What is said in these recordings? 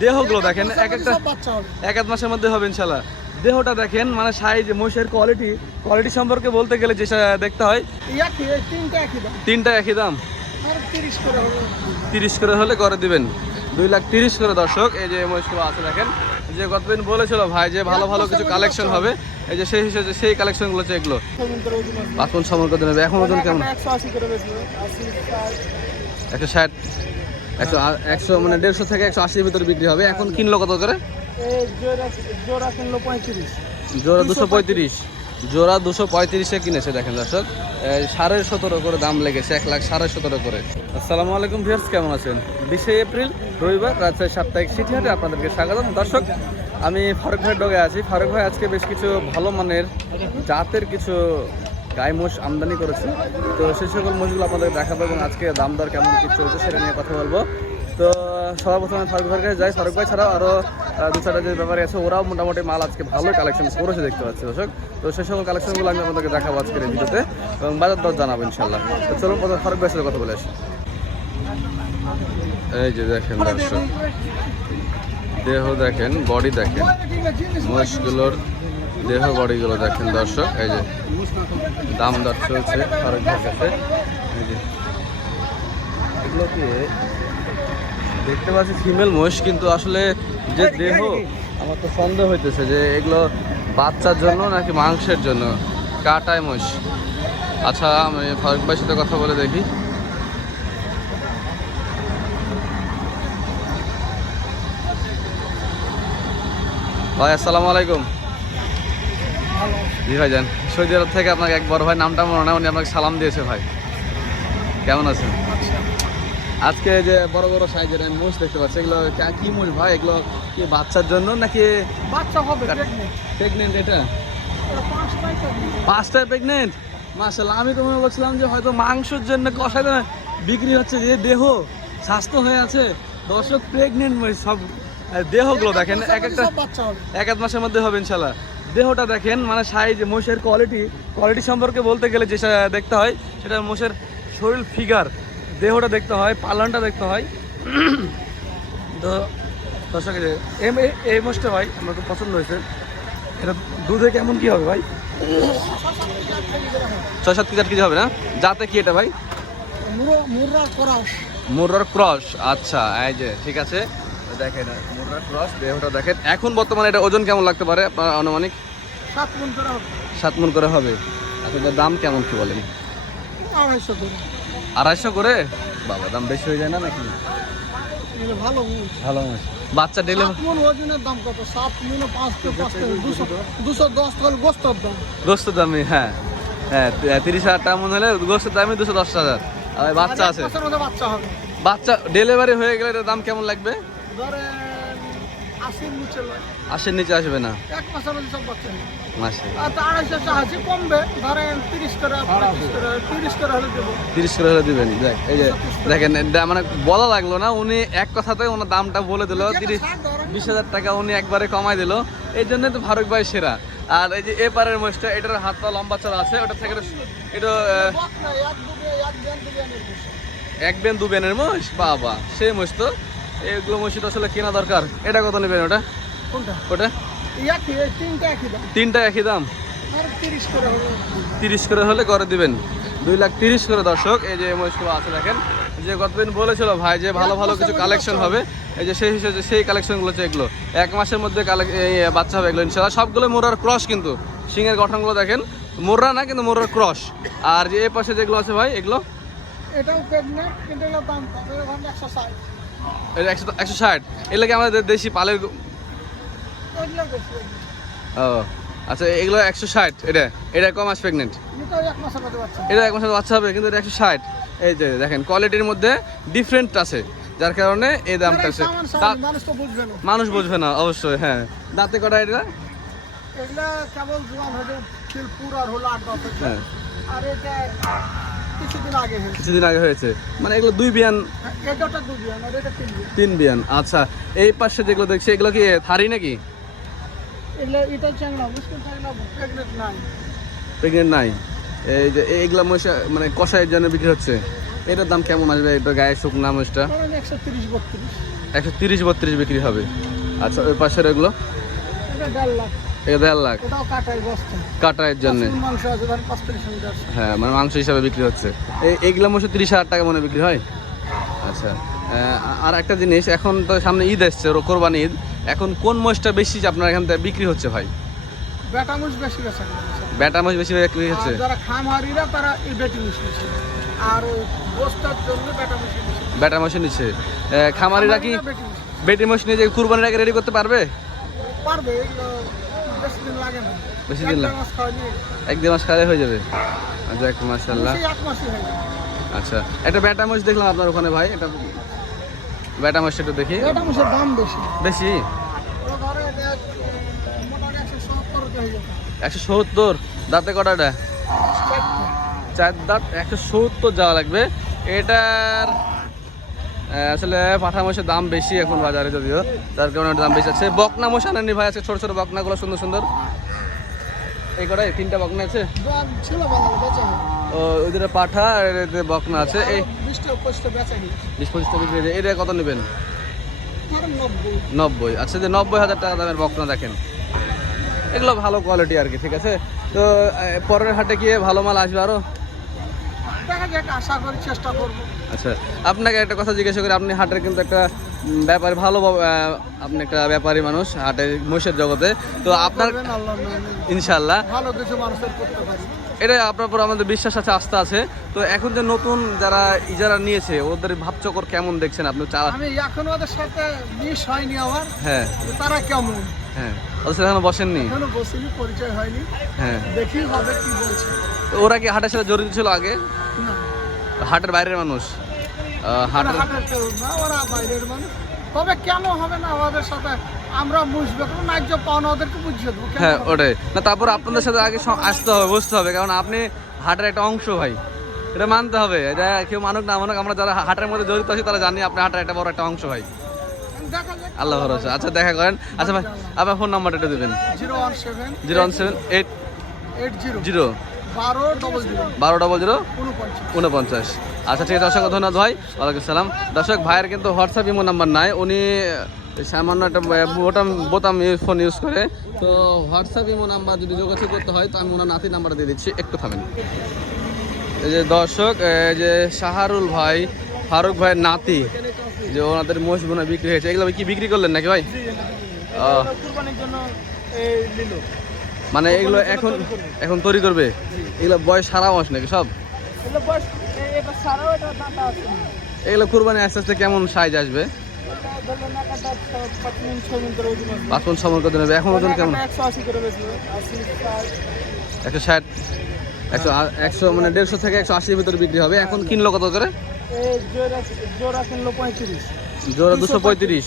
দেহগুলো দেখেন এক একটা এক এক মাসের মধ্যে হবে ইনশাল্লাহ দেহটা দেখেন মানে সাইজ মহিষের কোয়ালিটি কোয়ালিটি সম্পর্কে বলতে গেলে যে দেখতে হয় তিনটা একই দাম। তিরিশ করে করে হলে করে দিবেন। দুই লাখ তিরিশ করে দর্শক এই যে মহিষগুলো আছে দেখেন যে গতদিন বলেছিল ভাই যে ভালো ভালো কিছু কালেকশন হবে এই যে সেই হিসেবে সেই কালেকশনগুলো হচ্ছে এগুলো। করে আসবে? পাঁচপন সময় কত নেবে এখন ওজন কেমন? একশো করে ষাট। একশো একশো মানে দেড়শো থেকে একশো আশির ভিতরে বিক্রি হবে। এখন কিনলো কত করে? জোড়া দুশো পঁয়ত্রিশ। জোড়া দুশো পঁয়ত্রিশে কিনেছে, দেখেন দর্শক। সাড়ে সতেরো করে দাম লেগেছে, এক লাখ সাড়ে সতেরো করে। আসসালামু আলাইকুম ভিউয়ার্স, কেমন আছেন? বিশে এপ্রিল, রবিবার, রাজশাহী সাপ্তাহিক সিটি হাটে আপনাদেরকে স্বাগতম। দর্শক, আমি ফারুক ভাইয়ের ডগে আছি। ফারুক ভাই, আজকে বেশ কিছু ভালো মানের জাতের কিছু গাই মোষ আমদানি করেছে। তো সেই সকল মোষগুলো আপনাদের দেখাবো এবং আজকে দাম দর কেমন কি চলছে সেটা নিয়ে কথা বলব। তো সবার প্রথমে ফারুক ভাইয়ের কাছে যাই। ফারুক ভাই ছাড়াও আরও দু চারটা যে ব্যাপারে আছে, ওরাও মোটামুটি মাল আজকে ভালো কালেকশন করেছে দেখতে পাচ্ছি দর্শক। তো সেই সকল কালেকশনগুলো আমি আপনাদেরকে দেখাবো আজকের ভিডিওতে এবং বাজার দর জানাব ইনশাল্লাহ তো চলুন প্রথমে ফারুক ভাইয়ের সাথে কথা বলে আসি। এই যে দেখেন দর্শক, দেহ দেখেন বডি দেখেন মহিষগুলোর দেহ বডিগুলো দেখেন দর্শক, এই যে দাম দর চলছে এগুলোকে দেখতে পাচ্ছি ফিমেল মহিষ, কিন্তু আসলে যে দেহ, আমার তো সন্দেহ হইতেছে যে এগুলো বাচ্চার জন্য নাকি মাংসের জন্য? কাটায় মহিষ। আচ্ছা আমি ফারুক ভাইয়ের সাথে কথা বলে দেখি। ভাই, আসসালামু আলাইকুম। জি ভাই যান সৌদি আরব থেকে আপনাকে এক বড় ভাই নামটা মনে হয় উনি আপনাকে সালাম দিয়েছে ভাই। কেমন আছেন? আচ্ছা। আজকে যে বড় বড় সাইজের আমি মোষ দেখতে পাচ্ছি এগুলো কি মোষ ভাই? এগুলো কি বাচ্চার জন্য নাকি বাচ্চা হবে। প্রেগনেন্ট এটা। পাঁচটা প্রেগনেন্ট মাসাল্লাহ আমি তো মনে করছিলাম যে হয়তো মাংসের জন্য কষাই বিক্রি হচ্ছে যে দেহ স্বাস্থ্য হয়ে আছে দর্শক প্রেগনেন্ট সব দেহগুলো দেখেন এক একটা এক এক মাসের মধ্যে হবে ইনশাল্লাহ দেহটা দেখেন মানে সাইজ মোষের কোয়ালিটি কোয়ালিটি সম্পর্কে বলতে গেলে যে দেখতে হয় সেটা মোষের শরীর ফিগার দেহটা দেখতে হয় পালনটা দেখতে হয়। তো দর্শক এই এম- এই মোষটা ভাই আমার খুব পছন্দ হয়েছে। এটা দুধে কেমন কি হবে ভাই? ছয় সাত কেজি আট কেজি হবে না? যাতে কি এটা ভাই? মুরার ক্রস আচ্ছা এই যে ঠিক আছে। দেখেন মুরার ক্রস দেহটা দেখেন। এখন বর্তমানে এটা ওজন কেমন লাগতে পারে আপনার আনুমানিক? সাত মন করে হবে। সাত মন করে হবে। এখন দাম কেমন কি বলেন? আড়াইশো করে। আড়াইশো করে? বাবা দাম বেশি হয়ে যায় না নাকি? ভালো ভালো মাছ বাচ্চা ডেলে মন ওজনের দাম কত? সাত পাঁচ দুশো দুশো দশ গোস্তর দাম। হ্যাঁ। হ্যাঁ তিরিশ হাজার টাকা মনে হলে গোস্তের দামি দুশো দশ হাজার। আর বাচ্চা আছে। বাচ্চা হবে। বাচ্চা ডেলিভারি হয়ে গেলে দাম কেমন লাগবে? আশির নিচে লয়। আশির নিচে আসবে না। এক মাসের মধ্যে সব বাচ্চা মাসে। আর তো আড়াইশো কমবে ধরেন তিরিশ করে তিরিশ করে হলে দেবো। তিরিশ করে হলে দিবেন দেখ এই যে দেখেন মানে বলা লাগল না উনি এক কথাতে ওনার দামটা বলে দিল তিরিশ বিশ হাজার টাকা উনি একবারে কমাই দিল। এই জন্য তো ফারুক ভাই সেরা। আর এই যে এপারের মোষটা এটার হাত পা লম্বা চড়া আছে ওটা থেকে এটা- এক বেন দু বেনের মোষ বাবা সে মোষ তো। এগুলো তো আসলে কেনা দরকার। এটা কত নেবেন ওটা? কোনটা? ওটা? তিনটা একই দাম। তিরিশ করে হলে করে দিবেন। দুই লাখ তিরিশ করে দর্শক এই যে মোষগুলো আছে দেখেন। যে গতদিন বলেছিল ভাই যে ভালো ভালো কিছু কালেকশন হবে এই যে সেই হিসেবে সেই কালেকশনগুলো হচ্ছে এগুলো। এক মাসের মধ্যে বাচ্চা হবে এগুলো ইনশাল্লাহ সবগুলো মোরার ক্রস কিন্তু। সিংয়ের গঠনগুলো দেখেন। মোররা না কিন্তু মোরার ক্রস আর যে এ পাশে যেগুলো আছে ভাই এগুলো? এটাও কিন্তু দাম কম। এটা একশো এটা একশো ষাট। এগুলো কি আমাদের দেশি পালের ও আচ্ছা এগুলো একশো ষাট। এটা এটা কম আস প্রেগনেন্ট এটা এক মাসের বাচ্চা হবে। কিন্তু এটা একশো ষাট। এই যে দেখেন কোয়ালিটির মধ্যে ডিফারেন্ট আছে যার কারণে এই দামটা আছে মানুষ বুঝবে না। অবশ্যই হ্যাঁ। দাঁতে কটা এটা কেবল হয়ে পুর আর হলো। হ্যাঁ। আর এটা কিছুদিন আগে হয়েছে। মানে এগুলো দুই বিয়ান? তিন বিয়ান। আচ্ছা। এই পাশে যেগুলো দেখছি এগুলো কি থারি নাকি? প্রেগনেন্ট নাই। এই যে এইগুলা মশা মানে কষাইয়ের জন্য বিক্রি হচ্ছে। এটার দাম কেমন আসবে? এটা গায়ে শুকনা মোষটা একশো তিরিশ বত্রিশ। একশো তিরিশ বত্রিশ বিক্রি হবে। আচ্ছা ওই পাশের এগুলো দেড় লাখ। এটা দেড় লাখ। কাটায়ের জন্য। হ্যাঁ মানে মাংস হিসাবে বিক্রি হচ্ছে। এইগুলো তিরিশ হাজার টাকা মনে বিক্রি হয়। আচ্ছা আর একটা জিনিস এখন তো সামনে ঈদ ওর কোরবানি ঈদ। এখন কোন মোষটা বেশি আপনার এখান থেকে বিক্রি হচ্ছে ভাই? বেটা মুষ বেশি। ব্যাটা মোষ বেশি বিক্রি হচ্ছে? যারা খামারিরা তারা এই বেটি মুষ আর ওই জন্য বেটা মুষ নিচ্ছে ব্যাটা মোষে নিচ্ছে। আহ, খামারিরা কি বেটি মুষ। নিয়ে যে কুরবানির আগে রেডি করতে পারবে? বেশি দিন লাগে? এক দেড় মাস খালে হয়ে যাবে? আচ্ছা এক মাসাল্লাহ আচ্ছা একটা ব্যাটা মোষ দেখলাম আপনার ওখানে ভাই এটা ব্যাটা মোষটা একটু দেখি। বেটা মুষের দাম বেশি। বেশি? একশো সত্তর দাঁতে কটাটা? চার দাঁত একশো সত্তর যাওয়া লাগবে। এটার আসলে পাঠা মোষের দাম বেশি এখন বাজারে যদিও তার কারণে দাম বেশি আছে। বকনা মোষ আনেননি ভাই আছে ছোট ছোট বকনাগুলো সুন্দর সুন্দর। এই কটাই তিনটা বকনা আছে? ও ওই দুটো পাঠা আর বকনা আছে। এই বিশ পঁচিশটা বিক্রি এটা কত নেবেন? নব্বই। নব্বই। আচ্ছা যে নব্বই হাজার টাকা দামের বকনা দেখেন। এগুলো ভালো কোয়ালিটি আর কি ঠিক আছে? তো পরের হাটে গিয়ে ভালো মাল আসবে আরও দেখা যাক আশা করি চেষ্টা করব। আচ্ছা আপনাকে একটা কথা জিজ্ঞাসা করি আপনি হাটের কিন্তু একটা ব্যাপারী ভালো আপনি একটা ব্যাপারী মানুষ হাটের মহিষের জগতে। তো আপনার। ইনশাল্লাহ ভালো কিছু মানুষের করতে পারি। এটা আপনার উপর আমাদের বিশ্বাস আছে আস্থা আছে। তো এখন যে নতুন যারা ইজারা নিয়েছে ওদের ভাবচকর কেমন দেখছেন আপনি? চা আমি এখন ওদের সাথে মিশ হয়নি আমার। হ্যাঁ। তারা কেমন? হ্যাঁ। ওদের সাথে এখনও বসেননি? এখনও বসিনি পরিচয় হয়নি। হ্যাঁ। দেখি হবে কি বলছে। ওরা কি হাটের সাথে জড়িত ছিল আগে? না। হাটের বাইরের মানুষ? হাটের হাটের না ওরা বাইরের মানুষ। তবে কেন হবে না ওদের সাথে? আমরা বুঝবে কোনো ন্যায্য পাওনা ওদেরকে বুঝিয়ে দেবো হ্যাঁ ওটাই। না তারপর আপনাদের সাথে আগে আসতে হবে বুঝতে হবে। কারণ আপনি হাটের একটা অংশ ভাই। এটা মানতে হবে। এটা কেউ মানুক না মানুক আমরা যারা হাটের মধ্যে জড়িত আছি তারা জানি আপনি হাটের একটা বড় একটা অংশ ভাই। আল্লাহ ভরসা। আচ্ছা দেখা করেন। আচ্ছা ভাই আপনার ফোন নাম্বারটা একটু দেবেন। Zero one seven zero one seven eight eight zero zero. বারো ডবল জিরো। বারো ডবল জিরো উনপঞ্চাশ। আচ্ছা ঠিক আছে অসংখ্য ধন্যবাদ ভাই। ওয়ালাইকুম সালাম। দর্শক, ভাইয়ের কিন্তু হোয়াটসঅ্যাপ ইমো নাম্বার নাই। উনি সামান্য একটা বোতাম বোতাম ফোন ইউজ করে। তো হোয়াটসঅ্যাপ ইমো নাম্বার যদি যোগাযোগ করতে হয়, তো আমি ওনার নাতির নাম্বার দিয়ে দিচ্ছি। একটু থামেন। এই যে দর্শক এই যে শাহারুল ভাই, ফারুক ভাইয়ের নাতি, যে ওনাদের মোষ বোনা বিক্রি হয়েছে। এগুলো কি বিক্রি করলেন নাকি ভাই? মানে এগুলো এখন এখন তৈরি করবে? এগুলো বয়স সারা মাস নাকি সব? এগুলো কুরবানি আস্তে আস্তে কেমন সাইজ আসবে? পাঁচ মিনিট ছয় করে এখন ওজন কেমন? একশো ষাট। একশো একশো মানে দেড়শো থেকে একশো আশির ভিতরে বিক্রি হবে। এখন কিনলো কত করে? জোড়া জোড়া দুশো পঁয়ত্রিশ।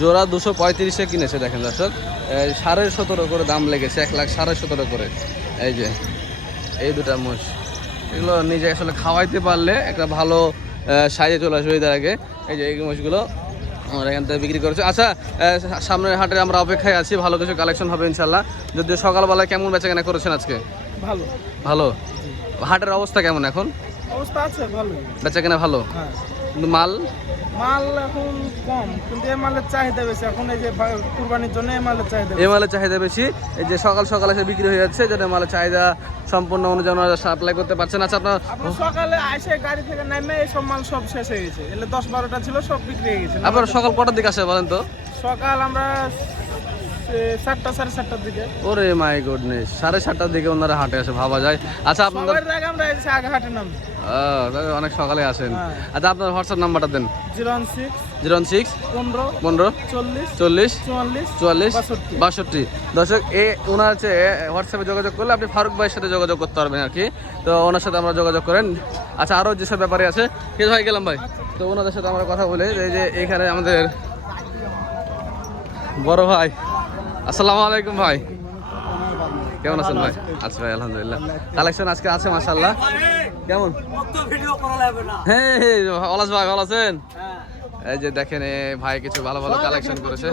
জোড়া দুশো পঁয়ত্রিশে কিনেছে, দেখেন দর্শক। সাড়ে সতেরো করে দাম লেগেছে, এক লাখ সাড়ে সতেরো করে। এই যে, এই দুটা মোষ। এগুলো নিজে আসলে খাওয়াইতে পারলে একটা ভালো সাইজে চলে আসবে এদের আগে। এই যে এই মাছগুলো আমরা এখান থেকে বিক্রি করেছে। আচ্ছা সামনের হাটে আমরা অপেক্ষায় আছি ভালো কিছু কালেকশন হবে ইনশাল্লাহ যদি সকালবেলায় কেমন বেচাকেনা করেছেন আজকে? ভালো। ভালো? হাটের অবস্থা কেমন এখন? অবস্থা আছে ভালো বেচা কেনা ভালো? হ্যাঁ। কিন্তু মাল? মাল এখন কম কিন্তু এই মালের চাহিদা বেশি। এখন এই যে কুরবানির জন্য এই মালের চাহিদা এই মালের চাহিদা বেশি। এই যে সকাল সকাল এসে বিক্রি হয়ে যাচ্ছে যেটা মালের চাহিদা সম্পূর্ণ অনুযায়ী ওনারা সাপ্লাই করতে পারছেন। আচ্ছা আপনার সকালে আসে গাড়ি থেকে নামে এই সব মাল সব শেষ হয়ে গেছে। এলে দশ বারোটা ছিল সব বিক্রি হয়ে গেছে। আপনার সকাল কটার দিকে আসে বলেন তো? সকাল আমরা সাড়ে দিকে। ওরে মাই গুডনেস সাড়ে সাতটার দিকে ওনারা হাটে আসে ভাবা যায়। আচ্ছা আপনাদের আমরা এসে আগে হাটে নাম অনেক সকালে আসেন। হ্যাঁ। আচ্ছা আপনার হোয়াটসঅ্যাপ নাম্বারটা দেন। Zero one six zero one six পনেরো পনেরো চল্লিশ চল্লিশ চুয়াল্লিশ চুয়াল্লিশ বাষট্টি। বাষট্টি। দর্শক এ ওনার হচ্ছে হোয়াটসঅ্যাপে যোগাযোগ করলে আপনি ফারুক ভাইয়ের সাথে যোগাযোগ করতে পারবেন আর কি। তো ওনার সাথে আমরা যোগাযোগ করেন। আচ্ছা আরও যেসব ব্যাপারে আছে ঠিক ভাই গেলাম ভাই। তো ওনাদের সাথে আমরা কথা বলে এই যে এখানে আমাদের বড় ভাই আসসালামু আলাইকুম ভাই। কেমন আছেন ভাই? আচ্ছা ভাই আলহামদুলিল্লাহ। কালেকশন আজকে আছে মাশাআল্লাহ। কেমন? হ্যাঁ হ্যাঁ পলাশ ভাই ভালো আছেন এই যে দেখেন এ ভাই কিছু ভালো ভালো কালেকশন করেছে।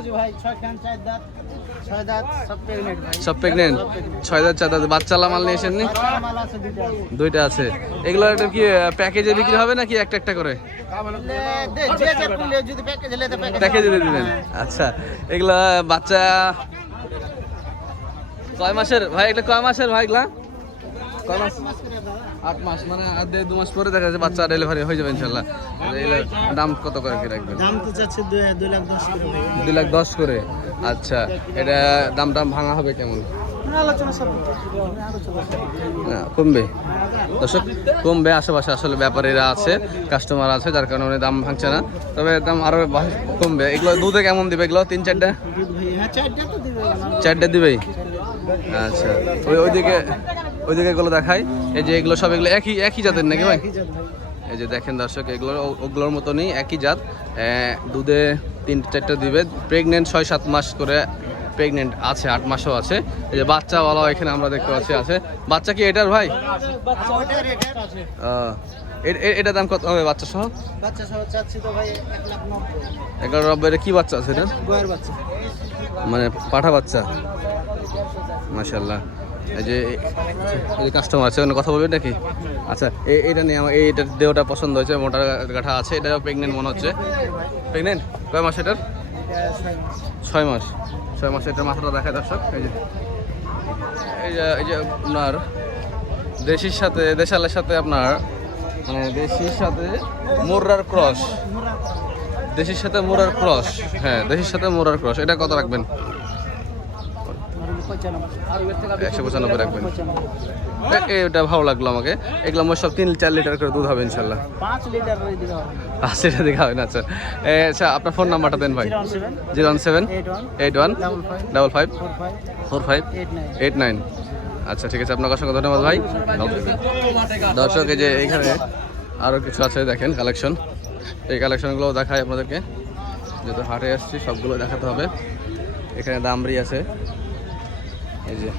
সব প্রেগনেন্ট ছয় হাজার চার হাজার বাচ্চালা মাল নিয়ে এসেননি? দুইটা আছে। এগুলো একটা কি প্যাকেজে বিক্রি হবে নাকি একটা একটা করে? প্যাকেজ দিয়ে দিবেন। আচ্ছা এগুলা বাচ্চা কয় মাসের? ভাই এগুলা কয় মাসের ভাই এগুলা? কয় মাস? আট মাস মানে আর দেড় দু মাস পরে দেখা যাচ্ছে বাচ্চা ডেলিভারি হয়ে যাবে ইনশাল্লাহ। দাম কত করে কি রাখবেন? দাম তো চাচ্ছে দুই লাখ দশ করে। দুই লাখ দশ করে? আচ্ছা এটা দাম দাম ভাঙা হবে কেমন? কমবে। দর্শক কমবে আশেপাশে আসলে ব্যাপারীরা আছে কাস্টমার আছে যার কারণে উনি দাম ভাঙছে না। তবে দাম আরও বা- কমবে। এগুলো দুধে কেমন দিবে এগুলো? তিন চারটা? হ্যাঁ চারটা দিবে। চারটে দিবেই? আচ্ছা। ওই ওইদিকে ওইদিকে এগুলো দেখাই। এই যে এগুলো সব এগুলো একই একই জাতের নাকি ভাই? এই যে দেখেন দর্শক এগুলো ওগুলোর মতনই একই জাত। দুধে তিন চারটে দিবে। প্রেগনেন্ট ছয় সাত মাস করে প্রেগনেন্ট আছে আট মাসও আছে। এই যে বাচ্চাওয়ালাও এখানে আমরা দেখতে পাচ্ছি আছে। বাচ্চা কি এটার ভাই? বাচ্চা ওইটা রেটের আছে। আহ, এ- এ- এটার দাম কত হবে বাচ্চা সহ? এগারো নব্বই। এটা কি বাচ্চা আছে এটা মানে পাঠা বাচ্চা। মাশাল্লাহ এই যে কাস্টমার আছে, ওখানে কথা বলবেন নাকি? আচ্ছা এটা নিয়ে আমার এইটার দেহটা পছন্দ হয়েছে মোটা গাঠা আছে এটা প্রেগনেন্ট মনে হচ্ছে। প্রেগনেন্ট কয় মাস এটার? ছয় মাস। ছয় মাস এটার মাথাটা দেখায় দর্শক এই যে। এই যে এই যে আপনার দেশির সাথে, দেশালের সাথে আপনার মানে দেশির সাথে মোর্রার ক্রস দেশির সাথে মোরার ক্রস হ্যাঁ দেশির সাথে মোরার ক্রস এটা কত রাখবেন। একশো পঁচানব্বই রাখবেন। এটা ভালো লাগল আমাকে। এগুলো আমার সব তিন চার লিটার করে দুধ হবে ইনশাল্লাহ। পাঁচ লিটার করে হবে। না আচ্ছা। আচ্ছা আপনার ফোন নাম্বারটা দেন ভাই। Zero one seven eight one double five four five eight nine. আচ্ছা ঠিক আছে আপনাকে অসংখ্য ধন্যবাদ ভাই। দর্শক এই যে এইখানে আরও কিছু আছে দেখেন কালেকশন। এই কালেকশনগুলো দেখাই আপনাদেরকে। যত হাটে আসছি সবগুলো দেখাতে হবে। এখানে দামরি আছে। এই যে।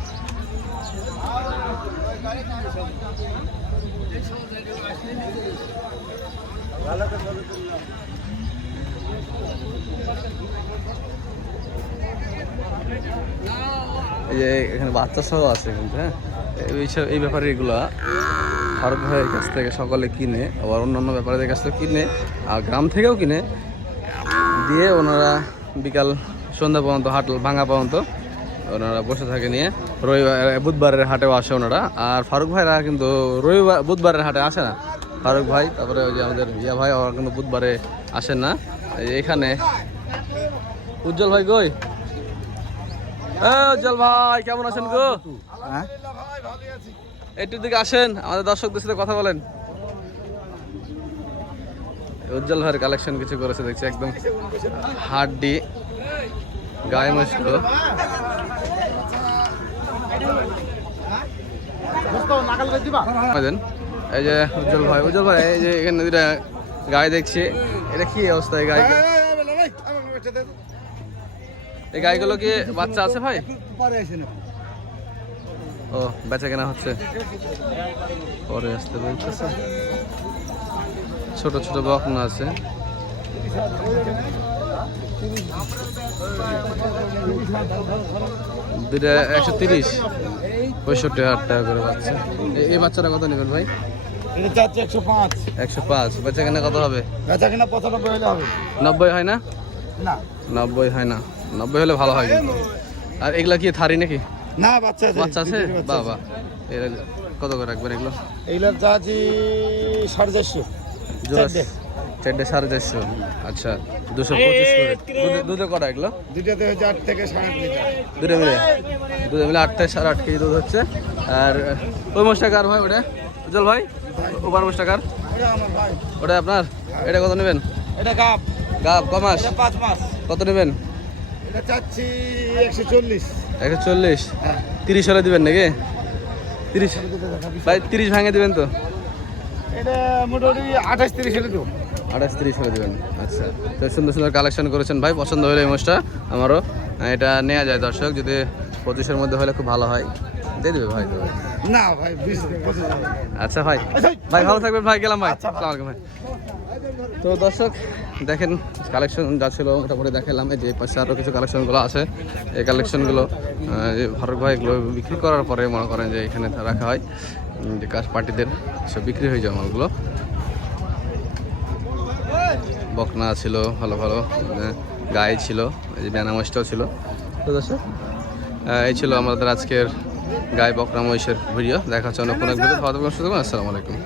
এই যে এখানে বাচ্চা সহ আছে কিন্তু হ্যাঁ? এই সব- এই ব্যাপারে এগুলা ফারুক ভাইয়ের কাছ থেকে সকলে কিনে, আবার অন্যান্য ব্যাপারীদের কাছ থেকে কিনে, আর গ্রাম থেকেও কিনে, দিয়ে ওনারা বিকাল সন্ধ্যা পর্যন্ত হাট ভাঙা পর্যন্ত ওনারা বসে থাকে নিয়ে। রবিবার বুধবারের হাটেও আসে ওনারা। আর ফারুক ভাইরা কিন্তু রবিবার বুধবারের হাটে আসে না। ফারুক ভাই তারপরে ওই যে আমাদের ইয়া ভাই ওরা কিন্তু বুধবারে আসেন না। এখানে। উজ্জ্বল ভাই কই? এ, উজ্জ্বল ভাই কেমন আছেন গো? হ্যাঁ। একটু দিকে আসেন আমাদের দর্শকদের সাথে কথা বলেন। উজ্জ্বল ভাইয়ের কালেকশন কিছু করেছে দেখছি একদম হাড্ডি। গায়ে দেন এই যে উজ্জ্বল ভাই উজ্জ্বল ভাই, এই যে এখানে দুটা গায়ে দেখছি। এটা কি অবস্থা এই গায়ে এই গাইগুলো কি বাচ্চা আছে ভাই? ও, বেচা কেনা হচ্ছে। পরে আসতে বলতেছে। ছোট ছোট বকনা আছে। দুইটা একশো তিরিশ। পঁয়ষট্টি হাজার টাকা করে বাচ্চা। এই বাচ্চাটা কত নেবেন ভাই? এটা চাচ্ছে একশো পাঁচ। একশো পাঁচ। বেচা কেনা কত হবে? বেচা কিনা পঁচানব্বই হলে হবে। নব্বই হয় না? না। নব্বই হয় না। নব্বই হলে ভালো হয় কিন্তু। আর এগুলা কি থারি নাকি? না বাচ্চা আছে। বাচ্চা আছে? বাবা এরা কত করে রাখবেন এগুলো? এইগুলোর চাচ্ছি সাড়ে চারশো। চারটে। সাড়ে চারশো। আচ্ছা দুশো পঁচিশ করে। দুধে- দুধে কটা এগুলো? দুইটাতে হচ্ছে আট থেকে সাড়ে আট লিটার। দুটো মিলে? দুটো মিলে আট থেকে সাড়ে আট কেজি দুধ হচ্ছে। আর ওই মোষ টাকার ভাই ওটা? উজ্জ্বল ভাই? ওবার মোষ টাকার এটা আমার ওটা আপনার? এটা কত নেবেন? এটা গাপ গাব কমাস এটা পাঁচ মাস। কত নেবেন? এটা চাচ্ছি একশো চল্লিশ। একশো চল্লিশ? হ্যাঁ। তিরিশ হলে দিবেন নাকি? তিরিশ? ভাই তিরিশ ভাঙে দিবেন তো? এটা মোটামুটি আঠাশ তিরিশ হলে দেবো। আঠাশ তিরিশ হলে দেবেন আচ্ছা তো সুন্দর সুন্দর কালেকশন করেছেন ভাই পছন্দ হলে এই মোষটা আমারও এটা নেওয়া যায় দর্শক যদি পঁচিশের মধ্যে হলে খুব ভালো হয়। দিয়ে দেবে ভাই তো না ভাই আচ্ছা ভাই ভাই ভালো থাকবেন ভাই গেলাম ভাই। আসসালামু আলাইকুম ভাই। তো দর্শক দেখেন কালেকশন যা ছিল মোটামুটি দেখালাম। যে পাশে আরও কিছু কালেকশনগুলো আছে। এই কালেকশনগুলো যে ফারুক ভাই এগুলো বিক্রি করার পরে মনে করেন যে এখানে রাখা হয়। যে কাজ পার্টিদের সব বিক্রি হয়ে যায় মালগুলো। বকনা ছিল, ভালো ভালো গায়ে ছিল, এই যে মহিষটাও ছিল। ঠিক আছে এই ছিল আমাদের আজকের গায়ে বকরা মহিষের ভিডিও দেখা হচ্ছে অন্য কোনো ভিডিও থাকবেন। আসসালামু আলাইকুম।